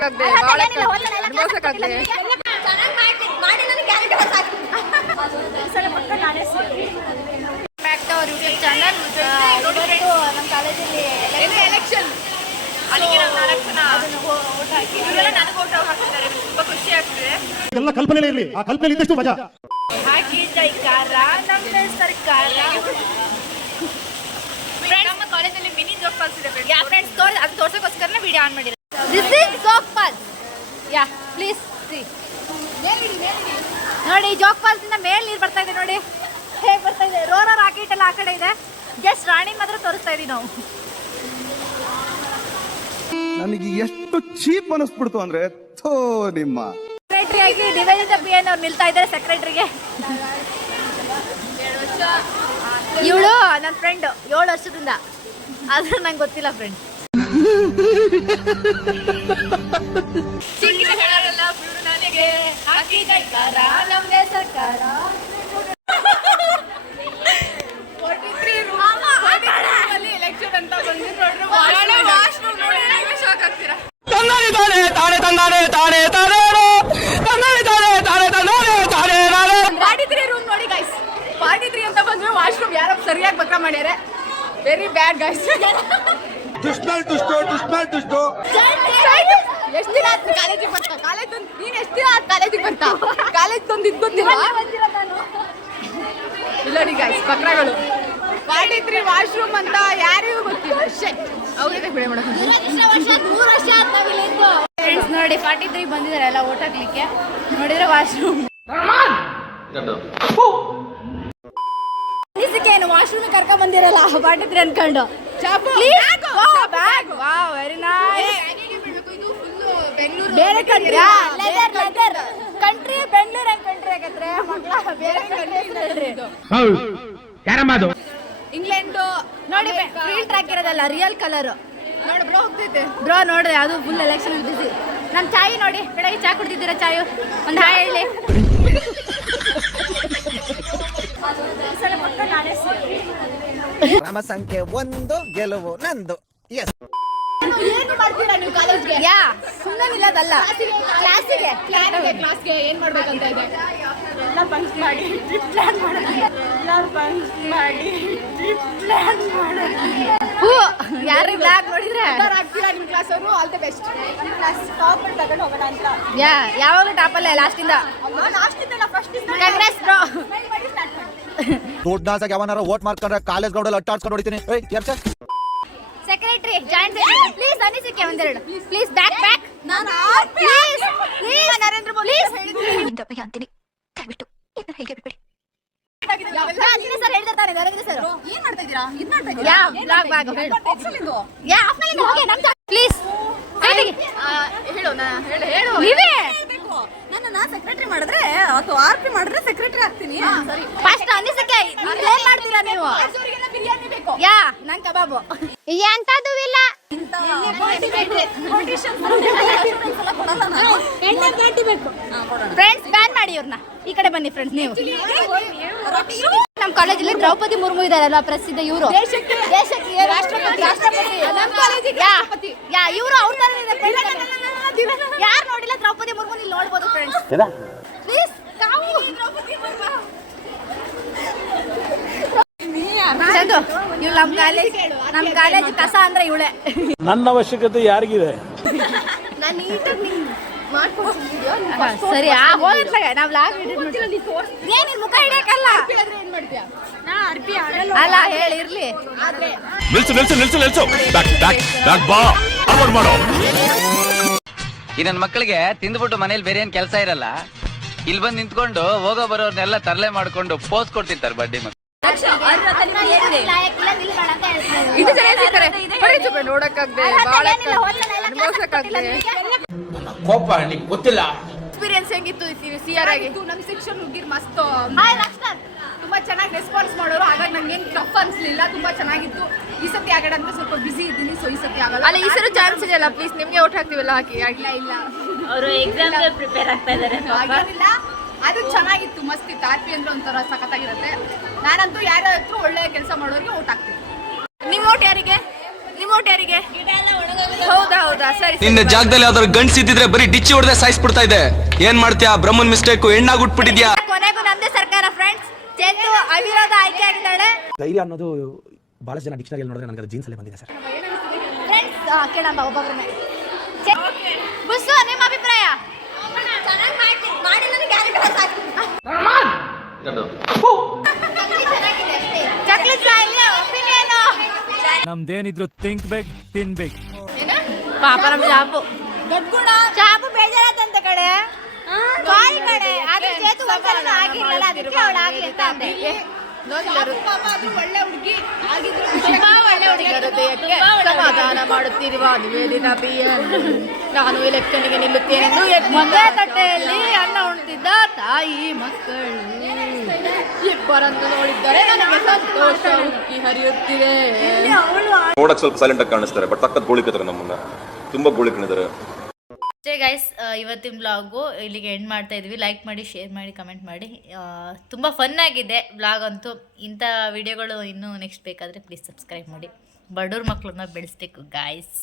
Election ಅದಕ್ಕೆ ನಾವು 4 ಜನ ಓಟ್ ಹಾಕಿ ಇವರೆಲ್ಲ ನನಗೆ ಓಟ್ ಹಾಕಿದ್ದಾರೆ. ತುಂಬಾ ಖುಷಿ ಆಗ್ತಿದೆ. ಎಲ್ಲ ಕಲ್ಪನೆ ಇರಲಿ, ಆ ಕಲ್ಪನೆ ಇದ್ದಷ್ಟು ಮಜಾ. ಹಾಕಿ ಜೈಕಾರ ನಮ್ಮ ಸರ್ಕಾರ. ನಮ್ಮ ಕಾಲೇಜಲ್ಲಿ ಮಿನಿ ಜೋಕ್ ಫಾಲ್ಸ್ ಇದೆ ಫ್ರೆಂಡ್ಸ್. ಯಾ ಫ್ರೆಂಡ್ಸ್ ಅದು ತೋರ್ಸೋಕ್ಕೋಸ್ಕರನೇ ವಿಡಿಯೋ ಆನ್ ಮಾಡಿರೋದು. This is Jog Falls. Yeah please see ನೋಡಿ, ಜೋಕ್ ಫಾಲ್ಸ್ ಇಂದ ಮೇಲ್ ನೀರು ಬರ್ತಾ ಇದೆ ನೋಡಿ, ಹೇಗೆ ಬರ್ತಾ ಇದೆ. ರೋರರ್ ರಾಕೆಟ್ ಎಲ್ಲ ಆ ಕಡೆ ಇದೆ. ಜಸ್ಟ್ ರಾಣಿ ಮಾತ್ರ ತೋರಿಸ್ತಾ ಇದೀವಿ ನಾವು. ನನಗೆ ಎಷ್ಟು ಚೀಪ್ ಅನಿಸ್ಬಿಡ್ತು ಅಂದ್ರೆ ಥೋ ನಿಮ್ಮ ಸೆಕ್ರೆಟರಿ ಆಗಿ ಡಿವೈಸ್ ಪಿ ಎನ್ ಅವ್ರು ನಿಲ್ತಾ ಇದ್ದಾರೆ ಸೆಕ್ರೆಟರಿಗೆ. ಇವಳು ನನ್ನ ಫ್ರೆಂಡ್ 7 ವರ್ಷದಿಂದ, ಆದ್ರೆ ನಂಗೆ ಗೊತ್ತಿಲ್ಲ ಫ್ರೆಂಡ್. ಹೇಳೋರಲ್ಲ ಬಿಡು ನನಗೆ ಹಾಕಿ ಜೈಕಾರ ನಮ್ದೇ ಸರ್ಕಾರ. 43 ರೂಮಲ್ಲಿ ಎಲೆಕ್ಷನ್ ಅಂತ ಬಂದು ನೋಡ್ರಿ, ವಾಶ್ರೂಮ್ ನೋಡಿ ನೀವೇ ಶಾಕ್ ಆಗ್ತೀರಾ. ತಂದಾನೆ ತಾನೆ ತಾನೆ ತಂದಾನೆ ತಾನೆ ತಾನೆ ತಂದಾನೆ ತಾನೆ ತಾನೆ ತಂದಾನೆ ತಾನೆ ತಾನೆ. 43 ರೂಮ್ ನೋಡಿ ಗೈಸ್, 43 ಅಂತ ಬಂದ್ರೆ ವಾಶ್ರೂಮ್ ಯಾರೋ ಸರಿಯಾಗಿ ಬಕ್ಕ ಮಾಡ್ಯಾರೆ. Very bad guys. ದುಷ್ಟೋ ಎಷ್ಟು ದಿನ ಆಯ್ತು ಕಾಲೇಜಿಗೆ ಬರ್ತಾ? ನೀನ್ ಎಷ್ಟು ದಿನ ಆಯ್ತು ಕಾಲೇಜಿಗೆ ಬರ್ತಾ? ಕಾಲೇಜ್ ತಂದು ಇದ್ ಗೊತ್ತಿಲ್ಲ ಇಲ್ಲ ರೀ ಗೈಸ್, ಬಕ್ರಗಳು. 43 ವಾಶ್ರೂಮ್ ಅಂತ ಯಾರಿಗೂ ಗೊತ್ತಿಲ್ಲ. ಅವ್ರಿಗೆ ಬಿಡಿ ಮಾಡೋದು. 3 ವರ್ಷ ಫ್ರೆಂಡ್ಸ್ ನೋಡಿ 43 ಬಂದಿದ್ದಾರೆ ಎಲ್ಲ ಓಟ್ ಹಾಕ್ಲಿಕ್ಕೆ. ನೋಡಿದ್ರೆ ವಾಶ್ರೂಮ್ ಏನು ವಾಶ್ರೂಮ್ ಕರ್ಕೊಂಡ್ ಬಂದಿರಲ್ಲ 43 ಅನ್ಕೊಂಡು. Very nice. ಬೇರೆ ಕಂಟ್ರಿ ಬೆಂಗಳೂರು ಕಂಟ್ರಿ ಆಗತ್ತೆ ಮಕ್ಕಳ. ಬೇರೆ ಇಂಗ್ಲೆಂಡ್ ನೋಡಿ ಫಿಲ್ಟರ್ ಹಾಕಿರೋದಲ್ಲ, ರಿಯಲ್ ಕಲರ್ ನೋಡಿ ಬ್ರೋ. ಹೋಗ್ತೈತೆ ಬ್ರೋ ನೋಡ್ರಿ, ಅದು ಫುಲ್ ಎಲೆಕ್ಷನ್ ಬಿಸಿ. ನಮ್ ಚಾಯ್ ನೋಡಿ, ಬೆಳಗ್ಗೆ ಚಾ ಕುಡ್ತಿದ್ದೀರಾ? ಚಾಯು ಒಂದು ಹಾಯ್ ಹೇಳಿ. ಕ್ರಮ ಸಂಖ್ಯೆ 1 ಗೆಲುವು ನಂದು. ಎಸ್. ಏನು ಮಾಡ್ತೀರಾ ನೀವು ಕಾಲೇಜ್ಗೆ? ಯಾ ಸುಮ್ಮನೆ ನಿಲ್ಲದಲ್ಲ, ಕ್ಲಾಸ್ಗೆ ಏನ್ ಮಾಡ್ಬೇಕಂತ ಇದೆ? ಎಲ್ಲ ಬಂಕ್ ಮಾಡಿ ಟ್ರಿಪ್ ಪ್ಲಾನ್ ಮಾಡೋದು. ಯಾರು ಬ್ಲಾಗ್ ನೋಡಿದ್ರೆ ಆಗ್ತೀರಾ ನಿಮ್ಮ ಕ್ಲಾಸ್ ಅವರು? All the best. Class top ತಗೊಂಡು ಹೋಗೋಣ ಅಂತ. ಯಾ ಯಾವಾಗಲೂ ಟಾಪ್ ಅಲ್ಲೇ, ಲಾಸ್ಟ್ ಇಂದ ಫಸ್ಟ್ ಇಂದ. ಕಾಂಗ್ರೆಸ್ ಬ್ರೋ. ದೊಡ್ಡಾಸಾಗಿ ಯಾವನಾರ ವೋಟ್ ಮಾಡ್ಕೊಂಡ್ರೆ ಕಾಲೇಜ್ ಗ್ರೌಂಡಲ್ಲಿ ಅಟ್ಟಾಡ್ಸ್ಕೊಂಡು ಹೊಡಿತೀನಿ. Secretary join please. ಅನಿಸಿಕೆ ಒಂದೆರಡು ಪ್ಲೀಸ್. ಬ್ಯಾಕ್ ನಾನು ಪ್ಲೀಸ್ ನರೇಂದ್ರ ಮೋದಿ ಹೇಳಿದ್ದೀನಿ ಅಂತೀನಿ. ದಯವಿಟ್ಟು ಇದನ್ನ ಹೇಗೆ ಬಿಟ್ಬಿಡಿ. ಸರ್ ಹೇಳ್ತಾರೆ ನರೇಂದ್ರ ಸರ್ ಏನ್ ಮಾಡ್ತಾ ಇದ್ದೀರಾ? ಇದು ಮಾಡ್ತಾ ಇದ್ದೀರಾ? ಯಾ ಬ್ಲಾಗ್ ಬ್ಯಾಗ್ ಹೇಳು. ಯಾ ಆಫ್ಲೈನ್ ಹೋಗಿ ನಮ್ದು ಪ್ಲೀಸ್ ಹೇಳು. ಹೇಳು ನೀವೇ ನನ್ನ ಸೆಕ್ರೆಟರಿ ಮಾಡಿದ್ರೆ ಅಥವಾ ಆರ್ಪಿ ಮಾಡಿದ್ರೆ ಸೆಕ್ರೆಟರಿ ಆಗ್ತೀನಿ. ಫಸ್ಟ್ ಅನಿಸಿಕೆ ಏನ್ ಮಾಡ್ತೀರಾ ನೀವು? ಬಿರಿಯಾನಿ ಬೇಕು. ಯಾ ನಂಗೆ ಕಬಾಬು ಎಂತದೂ ಇಲ್ಲ. ಫ್ರೆಂಡ್ಸ್ ಬ್ಯಾನ್ ಮಾಡಿ ಇವ್ರನ್ನ. ಈ ಕಡೆ ಬನ್ನಿ ಫ್ರೆಂಡ್ಸ್. ನೀವು ನಮ್ಮ ಕಾಲೇಜಲ್ಲಿ ದ್ರೌಪದಿ ಮುರ್ಮು ಇದಾರಲ್ಲ, ಪ್ರಸಿದ್ಧ ಇವರು. ದೇಶಕ್ಕೆ ರಾಷ್ಟ್ರಪತಿ. ಯಾ ಇವರು ಅವ್ರ ತರ ಯಾರು ನೋಡಿಲ್ಲ ದ್ರೌಪದಿ ಮುರ್ಮು, ಇಲ್ಲಿ ನೋಡ್ಬೋದು ಫ್ರೆಂಡ್ಸ್. ಪ್ಲೀಸ್ ಚಂದು, ಇವ್ ನಮ್ ಕಾಲೇಜ್ ಕಸ ಅಂದ್ರೆ ಇವಳೆ. ನನ್ನ ಅವಶ್ಯಕತೆ ಯಾರಿಗಿದೆ? ಸರಿ ಹೋಗತ್ಲಾಗ ನಾವ್ ಲಾಗ್ ಏನ್ ಮುಖ ಹಿಡಿಯಕಲ್ಲ ಅಲ್ಲ ಹೇಳಿ ಇರ್ಲಿ. ಈ ನನ್ನ ಮಕ್ಕಳಿಗೆ ತಿಂದ್ಬಿಟ್ಟು ಮನೇಲಿ ಬೇರೆ ಏನ್ ಕೆಲಸ ಇರಲ್ಲ, ಇಲ್ಲಿ ಬಂದು ನಿಂತ್ಕೊಂಡು ಹೋಗೋ ಬರೋರ್ನೆಲ್ಲ ತರಲೆ ಮಾಡ್ಕೊಂಡು ಪೋಸ್ ಕೊಡ್ತಿರ್ತಾರೆ ಬಡ್ಡಿ ಮಕ್ಕಳು. ಗೊತ್ತಿಲ್ಲ ಎಕ್ಸ್ಪೀರಿಯನ್ಸ್ ಹೆಂಗಿತ್ತು ಸಿಆರ್ ಆಗಿ? ನಮ್ ಸೆಕ್ಷನ್ ಹುಡುಗಿರ್ ಮಸ್ತ್ ತುಂಬಾ ಚೆನ್ನಾಗಿ ರೆಸ್ಪಾನ್ಸ್ ಮಾಡೋರು. ಹಾಗಾಗಿ ನಂಗೆ ಏನ್ ಟಫ್ ಅನ್ಸ್ಲಿಲ್ಲ, ತುಂಬಾ ಚೆನ್ನಾಗಿತ್ತು. ಈ ಸತಿ ಆಗಡೆ ಅಂತ ಸ್ವಲ್ಪ ಬಿಸಿ ಇದ್ದೀನಿ, ಸೊ ಈ ಸತಿ ಆಗಲ್ಲ. ಅಲ್ಲ ಈ ಸರಿ ಚಾನ್ಸ್ ಇದೆಯಲ್ಲ, ಪ್ಲೀಸ್ ನಿಮ್ಗೆ ಓಟ್ ಹಾಕ್ತಿವಲ್ಲ ಹಾಕಿ. ಇಲ್ಲ ಅವರು ಎಕ್ಸಾಮ್ಗೆ ಪ್ರಿಪೇರ್ ಆಗ್ತಾ ಇದಾರೆ. ಹಾಗೇನಿಲ್ಲ, ಅದು ಚೆನ್ನಾಗಿತ್ತು, ಮಸ್ತ್ ಇತ್ತು. ಆರ್ಪಿ ಅಂದ್ರೆ ಒಂಥರ ಸಖತ್ತಾಗಿರುತ್ತೆ. ನಾನಂತೂ ಯಾರ ಹತ್ರ ಒಳ್ಳೆ ಕೆಲಸ ಮಾಡೋರಿಗೆ ಓಟ್ ಹಾಕ್ತೀನಿ. ನಿಮ್ಮ ಓಟ್ ಯಾರಿಗೆ? ರಿಮೋಟ್ ಯಾರಿಗೆ? ಹೌದಾ ಸರಿ. ನಿನ್ನ ಜಾಗದಲ್ಲಿ ಯಾವ್ದಾದ್ರು ಗಂಡ್ಸ್ ಇದ್ದಿದ್ರೆ ಬರೀ ಡಿಚ್ಚಿ ಹೊಡೆದೇ ಸಾಯಿಸ್ಬಿಡ್ತಾ ಇದೆ. ಏನ್ ಮಾಡ್ತೀಯಾ? ಬ್ರಹ್ಮನ್ ಮಿಸ್ಟೇಕ್, ಹೆಣ್ಣಾಗ್ಬಿಟ್ಬಿಟ್ಟಿದ್ಯಾ. ಕೊನೆಗೂ ನಮ್ದೇ ಸರ್ಕಾರ ಫ್ರೆಂಡ್ಸ್. ಚಂದು ಅವಿರೋಧ ಆಯ್ಕೆ ಆಗಿದ್ದಾಳೆ. ಧೈರ್ಯ ಅನ್ನೋದು ಬಹಳಷ್ಟು ಜನ ಡಿಕ್ಷನರಿಯಲ್ಲಿ ನೋಡಿದ್ರೆ ನನಗೆ ಜೀನ್ಸ್ ಅಲ್ಲೇ ಬಂದಿದೆ ಸರ್. ಫ್ರೆಂಡ್ಸ್ ಕೇಳೋಣ ಒಬ್ಬೊಬ್ಬರನ್ನೇ. ಬುಸ್ಸು ನಿಮ್ಮ ಅಭಿಪ್ರಾಯ? ಚಕ್ಲಿ ಚಾಯ್ಲಿ ಒಪಿನಿಯನ್. ನಮ್ದೇನಿದ್ರು ಥಿಂಕ್ ಬೇಕ್ ತಿನ್ಬೇಕು. ಪಾಪ ನಮ್ ಚಾಪು ಬೇಜಾರಾದಂತ ಕಡೆ ಸಾರಿ ಕಡೆ ಅದು ಚೇತು ಒಂದ್ಸಲ ಆಗಿರ್ಲಿಲ್ಲ, ಅದಕ್ಕೆ ಅವಳು ಆಗ್ಲಿ ಅಂತ ಅಂದೆ. ಒಳ್ಳೆ ಹುಡುಗಿ ಒಳ್ಳೆ ಹುಡುಗಿ ಸಮಾಧಾನ ಮಾಡುತ್ತಿರುವ ಮೇಲಿನ ನಾನು ಎಲೆಕ್ಷನ್ಗೆ ನಿಲ್ಲುತ್ತೇನೆಂದು ಒಂದೇ ತಟ್ಟೆಯಲ್ಲಿ ಅನ್ನ ಉಣ್ತಿದ್ದ ತಾಯಿ ಮಕ್ಕಳು ಇಬ್ಬರನ್ನು ನೋಡಿದ್ದರೆ ನನಗೆ ಸಂತೋಷ ಉಕ್ಕಿ ಹರಿಯುತ್ತಿದೆ. ನೋಡಕ್ ಸ್ವಲ್ಪ ಸೈಲೆಂಟ್ ಆಗಿ ಕಾಣಿಸ್ತಾರೆ, ಬಟ್ ಸಖತ್ ಗೋಳಿಕತ್ತಾರೆ, ನಮ್ಮನ್ನ ತುಂಬಾ ಗೋಳಿಕೊಂಡಿದ್ದಾರೆ. ಗೈಸ್ ಇವತ್ತಿನ ವ್ಲಾಗು ಇಲ್ಲಿಗೆ ಎಂಡ್ ಮಾಡ್ತಾ ಇದ್ವಿ. ಲೈಕ್ ಮಾಡಿ, ಶೇರ್ ಮಾಡಿ, ಕಮೆಂಟ್ ಮಾಡಿ. ತುಂಬ ಫನ್ ಆಗಿದೆ ವ್ಲಾಗ್ ಅಂತೂ. ಇಂಥ ವಿಡಿಯೋಗಳು ಇನ್ನೂ ನೆಕ್ಸ್ಟ್ ಬೇಕಾದರೆ ಪ್ಲೀಸ್ ಸಬ್ಸ್ಕ್ರೈಬ್ ಮಾಡಿ. ಬಡವ್ರ ಮಕ್ಕಳನ್ನ ಬೆಳೆಸ್ಬೇಕು ಗಾಯ್ಸ್.